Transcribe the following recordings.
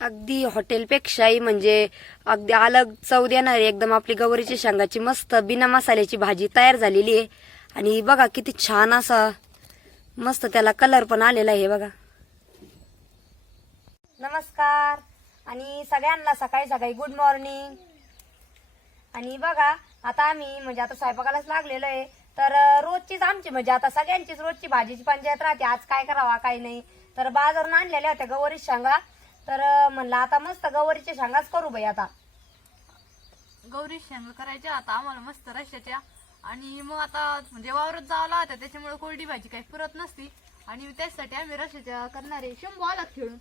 अगदी हॉटेलपेक्षाही म्हणजे अगदी अलग चव देणारी एकदम आपली गवारीची शेंगाची मस्त बिना मसाल्याची भाजी तयार झालेली आहे. आणि बघा किती छान असा मस्त त्याला कलर पण आलेला आहे बघा. नमस्कार. आणि सगळ्यांना सकाळी सकाळी गुड मॉर्निंग आणि बघा आता आम्ही म्हणजे आता स्वयंपाकालाच लागलेलो आहे. तर रोजचीच आमची म्हणजे आता सगळ्यांचीच रोजची भाजीची पंचायत राहते. आज काय करावा काय नाही. तर बाजारून आणलेल्या होत्या गवारी शेंगा. तर म्हणलं आता मस्त गवारीच्या शेंगाच करू बाई आता. गौरी शेंगा करायच्या आता आम्हाला मस्त रश्याच्या. आणि मग आता म्हणजे वावरत जावं लागतं त्याच्यामुळे कोरडी भाजी काही पुरत नसती. आणि त्यासाठी आम्ही रश्याच्या करणार आहे. शंभू आला खेळून?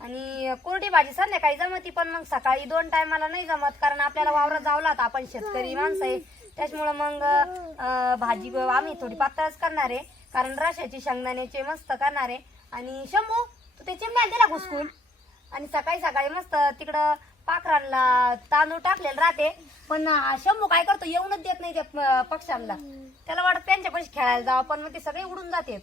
आणि कोरडी भाजी संध्याकाळी जमती पण मग सकाळी दोन टायमाला नाही जमत कारण आपल्याला वावरात जावं लागतं. आपण शेतकरी माणसं आहे. त्याच्यामुळं मग अं, भाजी आम्ही थोडी पातळच करणार आहे. कारण रशाची शेंगदाण्याचे मस्त करणार आहे. आणि शंभू तू ते चिमण्या दिला घुसकून आणि सकाळी सकाळी मस्त तिकडं पाखरांना तांदूळ टाकलेलं राहते. पण शंभू काय करतो येऊनच देत नाही त्या पक्ष्यांना. त्याला वाटत त्यांच्या पैसे खेळायला जावं पण मग ते सगळे उडून जाते.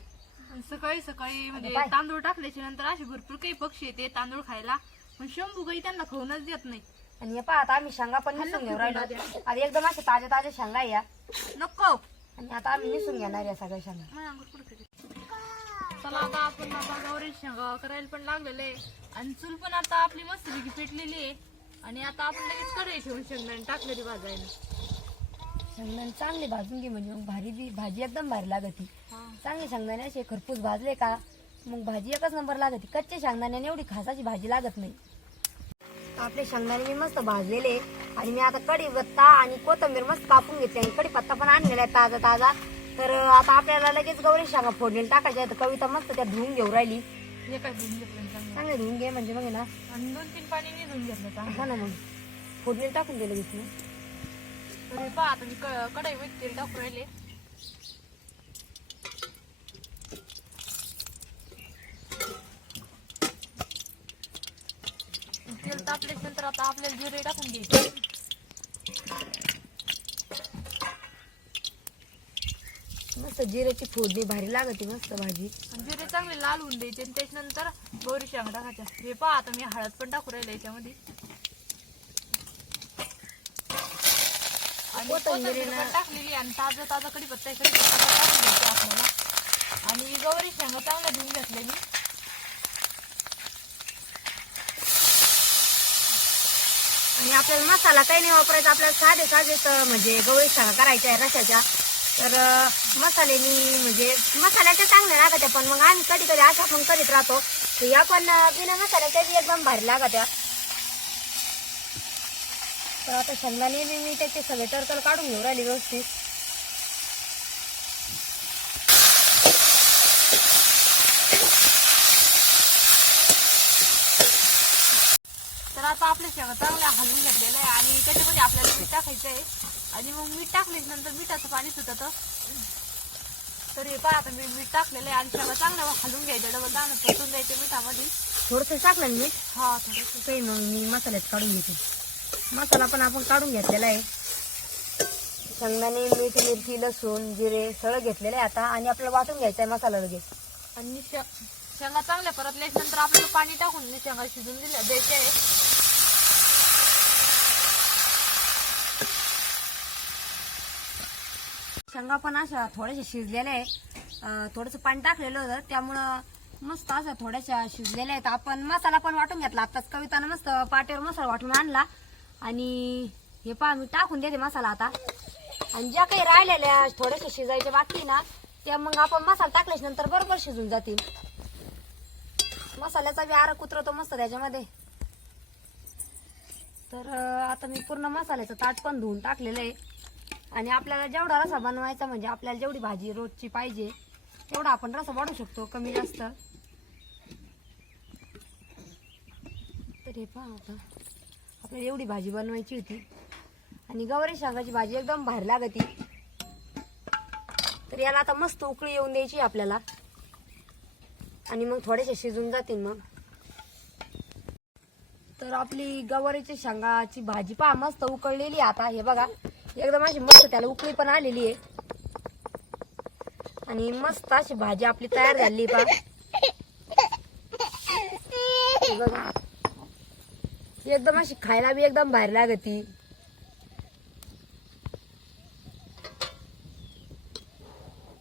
आणि सकाळी सकाळी म्हणजे बाय. तांदूळ टाकल्याच्या नंतर असे भरपूर काही पक्षी येते तांदूळ खायला. पण शंभू काही त्यांना खाऊनच देत नाही. आणि हे पहा आता आम्ही शेंगा पण निसून घेऊ राहिलो. आता एकदम अशा ताज्या ताज्या शेंगा आहे या. नको. आणि आता आम्ही निसून घेणार या सगळ्या शेंगा. माझ्या अंगावर? चला आता आपण आता गौरी शेंगा करायला पण लागलेलं. आहे आणि चूल पण आता आपली मस्त पेटलेली आहे. आणि आता आपण लगेच कढई ठेवून शेंगदाणे टाकलेली भाजायला. शेंगदाणे चांगले भाजून घे म्हणजे मग भारी बी भाजी एकदम भारी लागती. चांगले शेंगदाणे असे खरपूस भाजले का मग भाजी एकच नंबर लागते. कच्च्या शेंगदाण्याने एवढी खासाची भाजी लागत नाही. आपले शेंगदाणे मी मस्त भाजलेले. आणि मी आता कढी पत्ता आणि कोथंबीर मस्त कापून घेतली आणि कढीपत्ता पण आणलेला आहे ताजा ताजा तर आता आपल्याला लगेच गौरी शेंगा फोडणीला टाकायच्या आहेत. कविता मस्त त्या धुवून घेऊ राहिली. हे काय धुवून घेतलं चांगलं? चांगले धुवून घे म्हणजे मग आहे ना. आणि दोन तीन पाणी नाही धुवून घेतलं चांगलं. हा ना मग. फोडणीला टाकून दिलं घेतलं तर हे पहा आता मी क- कढईमध्ये तेल टाकून राहिले. तेल तापल्याच्या नंतर आता आपल्याला जिरे टाकून घ्यायचे. मस्त जिऱ्याची फोडणी भारी लागते मस्त भाजी. आणि जिरे चांगले लाल होऊन द्यायचे आणि त्याच्यानंतर गौरी शेंगा टाकायच्या हे पहा आता मी हळद पण टाकू राहिले याच्यामध्ये. आणि कोथिंबीर पण टाकलेली आणि ताजा ताजा कडीपत्ता पण टाकून घ्यायचा आपल्याला. आणि गौरी शेंगा चांगल्या धुवून घेतल्या मी. आणि आपल्याला मसाला काही नाही वापरायचा आपल्याला साधे साधेच अं, म्हणजे गवळी शेंगा करायच्या आहे रशाच्या. तर मसाल्यानी म्हणजे मसाल्याच्या चांगल्या लागत्या पण मग आम्ही कधी कधी अशा पण करीत राहतो की या पण बिना मसाल्याच्या बी एकदम भारी लागत्या तर आता शेंगदाणे बी मी त्याचे सगळे टरकल काढून घेऊ राहिली व्यवस्थित. तर आता आपलं शेंगा चांगलं हलवून घेतलेलं आहे आणि त्याच्यामध्ये आपल्याला मीठ टाकायचं आहे. आणि मग मीठ टाकल्याच्या नंतर मिठाचं पाणी सुटत. तर हे पहा आता मी मीठ टाकलेलं आहे आणि शेंगा चांगल्या हलवून घ्यायच्या डबल चांगलं परतून द्यायचे मिठामध्ये. थोडंसं टाकलं ना मीठ? हा थोडंसं. काही मग मी मसाल्यात काढून घेते. मसाला पण आपण काढून घेतलेला आहे. शेंगदाणे मीठ मिरची लसूण जिरे सगळं घेतलेलं आहे आता आणि आपल्याला वाटून घ्यायचं आहे मसाला लगेच. आणि शेंगा चांगल्या परतल्याच्या नंतर आपल्याला पाणी टाकून शेंगा शिजून दिल्या द्यायचे आहे शेंगा पण अशा थोड्याशा शिजलेल्या आहे थोडंसं पाणी टाकलेलं होतं. त्यामुळं मस्त असं थोड्याशा शिजलेल्या आहेत. आपण मसाला पण वाटून घेतला. आताच कवितानं मस्त पाट्यावर मसाला वाटून आणला. आणि हे पहा मी टाकून देते मसाला आता. आणि ज्या काही राहिलेल्या थोड्याशा शिजायच्या बाकी ना त्या मग आपण मसाला टाकल्याच्या नंतर बरोबर शिजून जातील. मसाल्याचा बी आरक उतरवतो मस्त त्याच्यामध्ये. तर आता मी पूर्ण मसाल्याचं ताट पण धुवून टाकलेलं आहे. आणि आपल्याला जेवढा रसा बनवायचा म्हणजे आपल्याला जेवढी भाजी रोजची पाहिजे तेवढा आपण रसा वाढू शकतो कमी जास्त. तर हे पहा आता. आपल्याला एवढी भाजी बनवायची होती. आणि गवारी शेंगाची भाजी एकदम भारी लागती. तर याला आता मस्त उकळी येऊन द्यायची आपल्याला. आणि मग थोडेसे शिजून जातील मग. तर आपली गवारीची शेंगाची भाजी पहा मस्त उकळलेली आता. हे बघा. एकदम अशी मस्त त्याला उकळी पण आलेली आहे. आणि मस्त अशी भाजी आपली तयार झाली पा बघा. एकदम अशी खायला बी एकदम बाहेर लागती.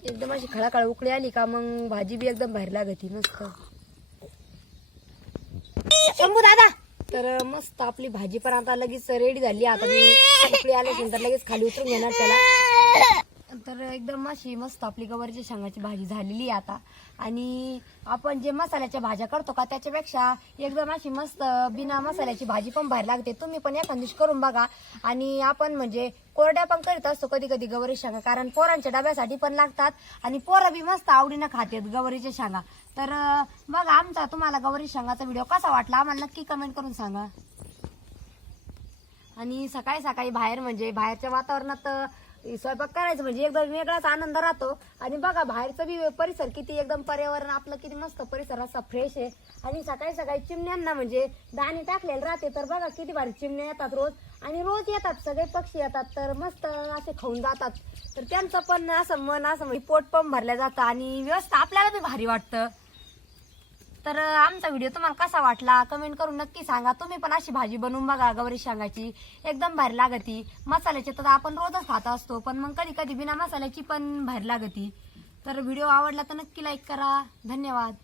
एकदम अशी खळाखळा उकळी आली का मग भाजी बी एकदम बाहेर लागती मस्त. शंभू दादा! तर मस्त आपली भाजी पण आता लगेच रेडी झाली. आता मी उकळी आल्यानंतर लगेच खाली उतरून घेणार त्याला. तर एकदम अशी मस्त आपली गवारीच्या शेंगाची भाजी झालेली आहे आता. आणि आपण जे मसाल्याच्या भाज्या करतो का त्याच्यापेक्षा एकदम अशी मस्त बिना मसाल्याची भाजी पण बाहेर लागते. तुम्ही पण एखाद दिवशी करून बघा. आणि आपण म्हणजे कोरड्या पण करीत असतो कधी कधी गवारी शेंगा कारण पोरांच्या डब्यासाठी पण लागतात. आणि पोरं बी मस्त आवडीनं खातात गवारीच्या शेंगा. तर बघा आमचा तुम्हाला गवारी शेंगाचा व्हिडिओ कसा वाटला आम्हाला नक्की कमेंट करून सांगा. आणि सकाळी सकाळी बाहेर म्हणजे बाहेरच्या वातावरणात स्वयंपाक करायचं म्हणजे एकदम वेगळाच आनंद राहतो. आणि बघा बाहेरचं बी परिसर किती एकदम पर्यावरण आपलं किती मस्त परिसर असा फ्रेश आहे. आणि सकाळी सकाळी चिमण्यांना म्हणजे दाणे टाकलेले राहते तर बघा किती भारी चिमण्या येतात रोज. आणि रोज येतात सगळे पक्षी येतात तर मस्त असे खाऊन जातात. तर त्यांचं पण असं मन असं म्हणजे पोट पण भरलं जातं आणि व्यवस्था आपल्याला बी भारी वाटतं. तर आमचा व्हिडिओ तुम्हाला कसा वाटला? कमेंट करून नक्की सांगा. तुम्ही पण अशी भाजी बनवून बघा गवरी शेंगाची. एकदम भारी लागती. मसाल्याची तर आपण रोजच खात असतो पण मग कधी कधी बिना मसाल्याची पण भारी लागती. तर व्हिडिओ आवडला तर नक्की लाईक करा. धन्यवाद.